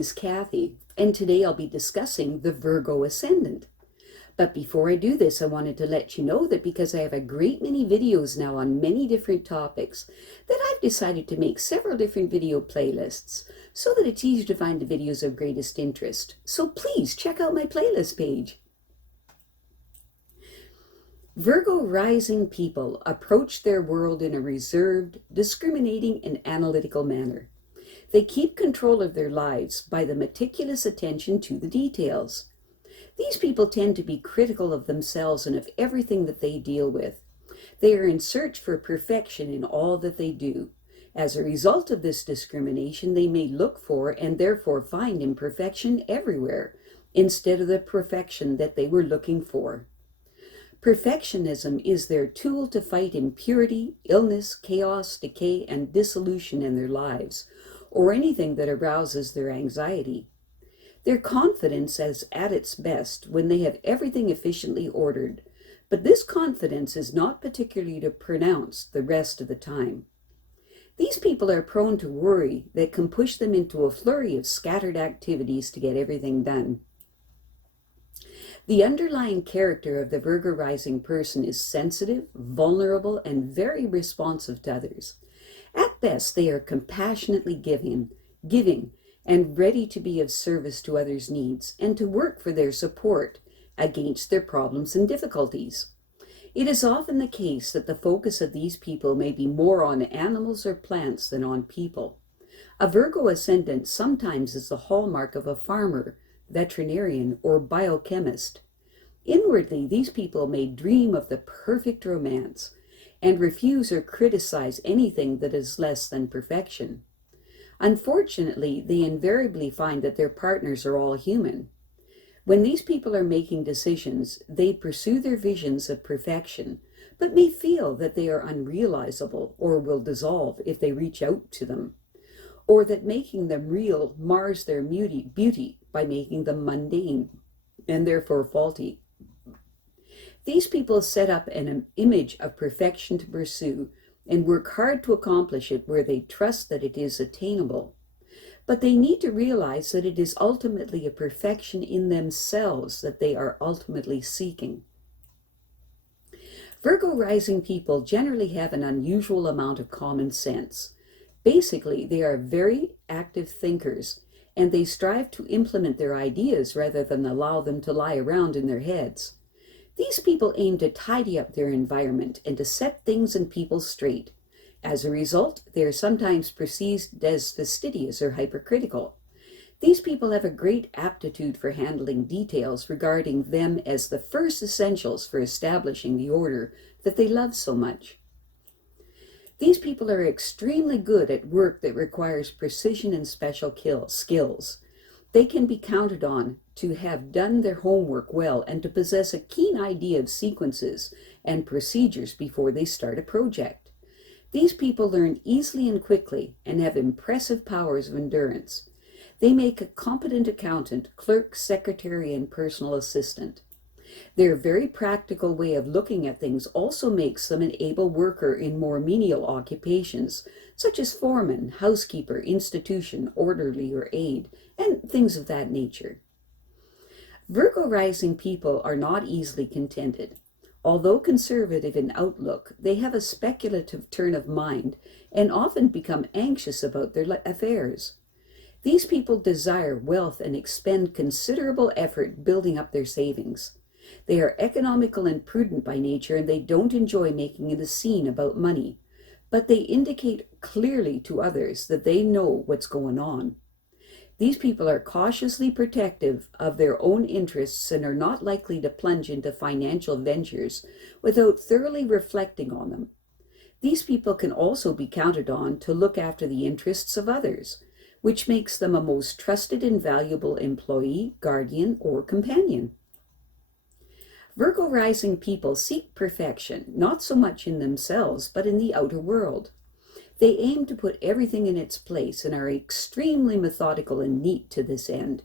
is Kathy, and today I'll be discussing the Virgo Ascendant. But before I do this, I wanted to let you know that because I have a great many videos now on many different topics, that I've decided to make several different video playlists so that it's easier to find the videos of greatest interest. So please check out my playlist page. Virgo rising people approach their world in a reserved, discriminating, and analytical manner. They keep control of their lives by the meticulous attention to the details. These people tend to be critical of themselves and of everything that they deal with. They are in search for perfection in all that they do. As a result of this discrimination, they may look for and therefore find imperfection everywhere, instead of the perfection that they were looking for. Perfectionism is their tool to fight impurity, illness, chaos, decay, and dissolution in their lives, or anything that arouses their anxiety. Their confidence is at its best when they have everything efficiently ordered, but this confidence is not particularly pronounced the rest of the time. These people are prone to worry that can push them into a flurry of scattered activities to get everything done. The underlying character of the Virgo rising person is sensitive, vulnerable, and very responsive to others. At best, they are compassionately giving, and ready to be of service to others' needs and to work for their support against their problems and difficulties. It is often the case that the focus of these people may be more on animals or plants than on people. A Virgo ascendant sometimes is the hallmark of a farmer, veterinarian, or biochemist. Inwardly, these people may dream of the perfect romance and refuse or criticize anything that is less than perfection. Unfortunately, they invariably find that their partners are all human. When these people are making decisions, they pursue their visions of perfection, but may feel that they are unrealizable or will dissolve if they reach out to them, or that making them real mars their beauty by making them mundane and therefore faulty. These people set up an image of perfection to pursue and work hard to accomplish it where they trust that it is attainable. But they need to realize that it is ultimately a perfection in themselves that they are ultimately seeking. Virgo rising people generally have an unusual amount of common sense. Basically, they are very active thinkers, and they strive to implement their ideas rather than allow them to lie around in their heads. These people aim to tidy up their environment and to set things and people straight. As a result, they are sometimes perceived as fastidious or hypercritical. These people have a great aptitude for handling details regarding them as the first essentials for establishing the order that they love so much. These people are extremely good at work that requires precision and special skills. They can be counted on to have done their homework well and to possess a keen idea of sequences and procedures before they start a project. These people learn easily and quickly and have impressive powers of endurance. They make a competent accountant, clerk, secretary, and personal assistant. Their very practical way of looking at things also makes them an able worker in more menial occupations, such as foreman, housekeeper, institution, orderly, or aide, and things of that nature. Virgo rising people are not easily contented. Although conservative in outlook, they have a speculative turn of mind and often become anxious about their affairs. These people desire wealth and expend considerable effort building up their savings. They are economical and prudent by nature, and they don't enjoy making a scene about money, but they indicate clearly to others that they know what's going on. These people are cautiously protective of their own interests and are not likely to plunge into financial ventures without thoroughly reflecting on them. These people can also be counted on to look after the interests of others, which makes them a most trusted and valuable employee, guardian, or companion. Virgo rising people seek perfection, not so much in themselves, but in the outer world. They aim to put everything in its place and are extremely methodical and neat to this end.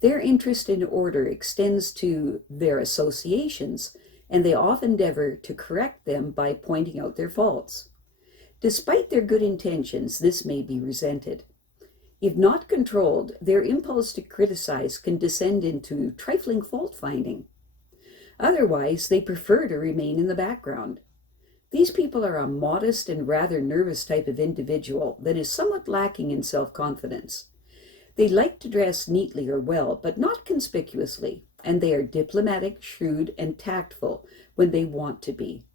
Their interest in order extends to their associations, and they often endeavor to correct them by pointing out their faults. Despite their good intentions, this may be resented. If not controlled, their impulse to criticize can descend into trifling fault-finding. Otherwise, they prefer to remain in the background. These people are a modest and rather nervous type of individual that is somewhat lacking in self-confidence. They like to dress neatly or well, but not conspicuously, and they are diplomatic, shrewd, and tactful when they want to be.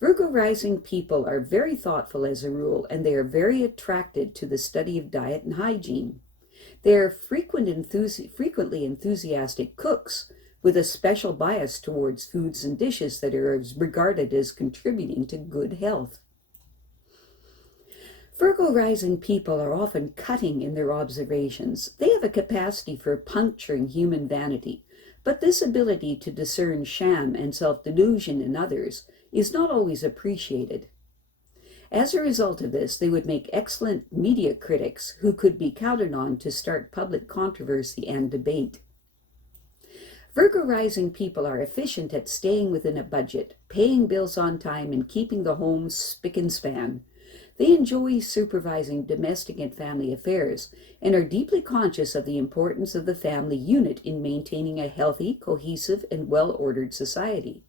Virgo rising people are very thoughtful as a rule, and they are very attracted to the study of diet and hygiene. They are frequently enthusiastic cooks, with a special bias towards foods and dishes that are regarded as contributing to good health. Virgo rising people are often cutting in their observations. They have a capacity for puncturing human vanity, but this ability to discern sham and self-delusion in others is not always appreciated. As a result of this, they would make excellent media critics who could be counted on to start public controversy and debate. Virgo rising people are efficient at staying within a budget, paying bills on time, and keeping the home spick and span. They enjoy supervising domestic and family affairs and are deeply conscious of the importance of the family unit in maintaining a healthy, cohesive, and well-ordered society.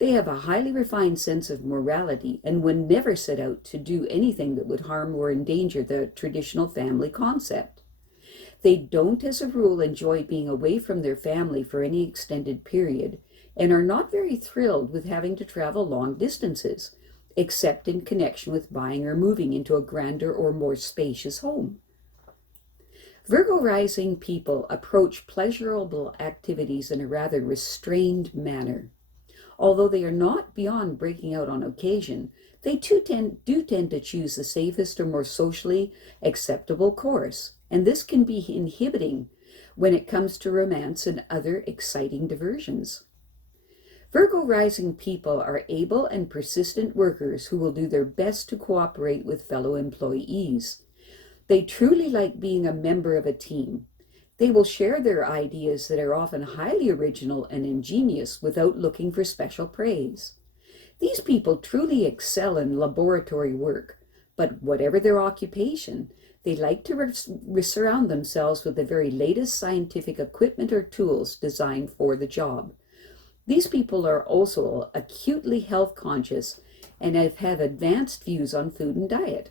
They have a highly refined sense of morality and would never set out to do anything that would harm or endanger the traditional family concept. They don't, as a rule, enjoy being away from their family for any extended period and are not very thrilled with having to travel long distances, except in connection with buying or moving into a grander or more spacious home. Virgo rising people approach pleasurable activities in a rather restrained manner. Although they are not beyond breaking out on occasion, they too tend to choose the safest or more socially acceptable course, and this can be inhibiting when it comes to romance and other exciting diversions. Virgo rising people are able and persistent workers who will do their best to cooperate with fellow employees. They truly like being a member of a team. They will share their ideas that are often highly original and ingenious without looking for special praise. These people truly excel in laboratory work, but whatever their occupation, they like to surround themselves with the very latest scientific equipment or tools designed for the job. These people are also acutely health conscious and have advanced views on food and diet.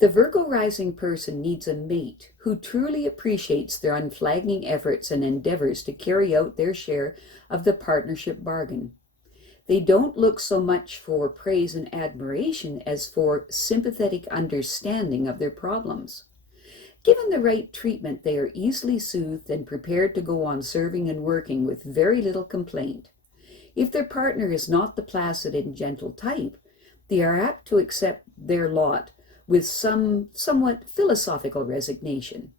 The Virgo rising person needs a mate who truly appreciates their unflagging efforts and endeavors to carry out their share of the partnership bargain. They don't look so much for praise and admiration as for sympathetic understanding of their problems. Given the right treatment, they are easily soothed and prepared to go on serving and working with very little complaint. If their partner is not the placid and gentle type, they are apt to accept their lot with somewhat philosophical resignation.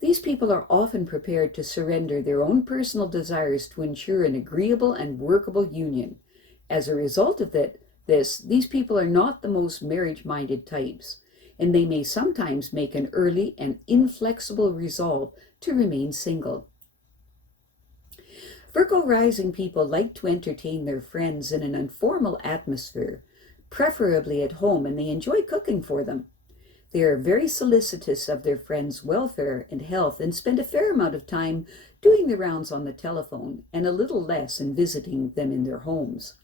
These people are often prepared to surrender their own personal desires to ensure an agreeable and workable union. As a result of these people are not the most marriage-minded types, and they may sometimes make an early and inflexible resolve to remain single. Virgo rising people like to entertain their friends in an informal atmosphere, preferably at home, and they enjoy cooking for them. They are very solicitous of their friends' welfare and health and spend a fair amount of time doing the rounds on the telephone and a little less in visiting them in their homes.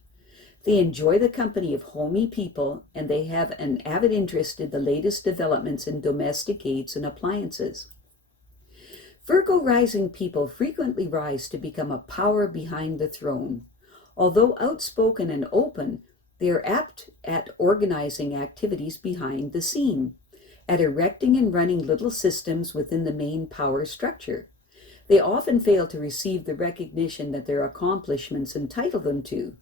They enjoy the company of homey people, and they have an avid interest in the latest developments in domestic aids and appliances. Virgo rising people frequently rise to become a power behind the throne. Although outspoken and open, they are apt at organizing activities behind the scene, at erecting and running little systems within the main power structure. They often fail to receive the recognition that their accomplishments entitle them to.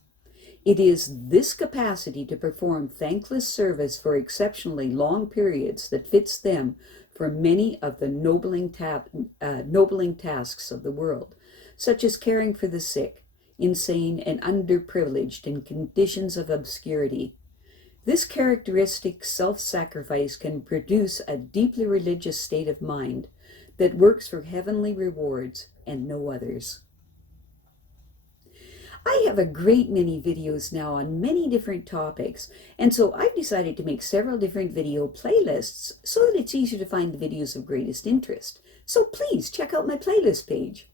It is this capacity to perform thankless service for exceptionally long periods that fits them for many of the ennobling tasks of the world, such as caring for the sick, insane, and underprivileged in conditions of obscurity. This characteristic self-sacrifice can produce a deeply religious state of mind that works for heavenly rewards and no others. I have a great many videos now on many different topics, and so I've decided to make several different video playlists so that it's easier to find the videos of greatest interest. So please check out my playlist page.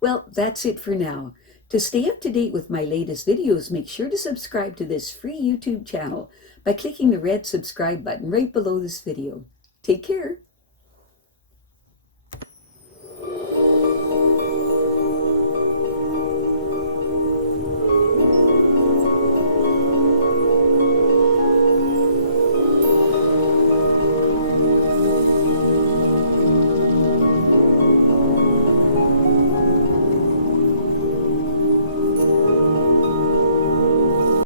Well, that's it for now. To stay up to date with my latest videos, make sure to subscribe to this free YouTube channel by clicking the red subscribe button right below this video. Take care.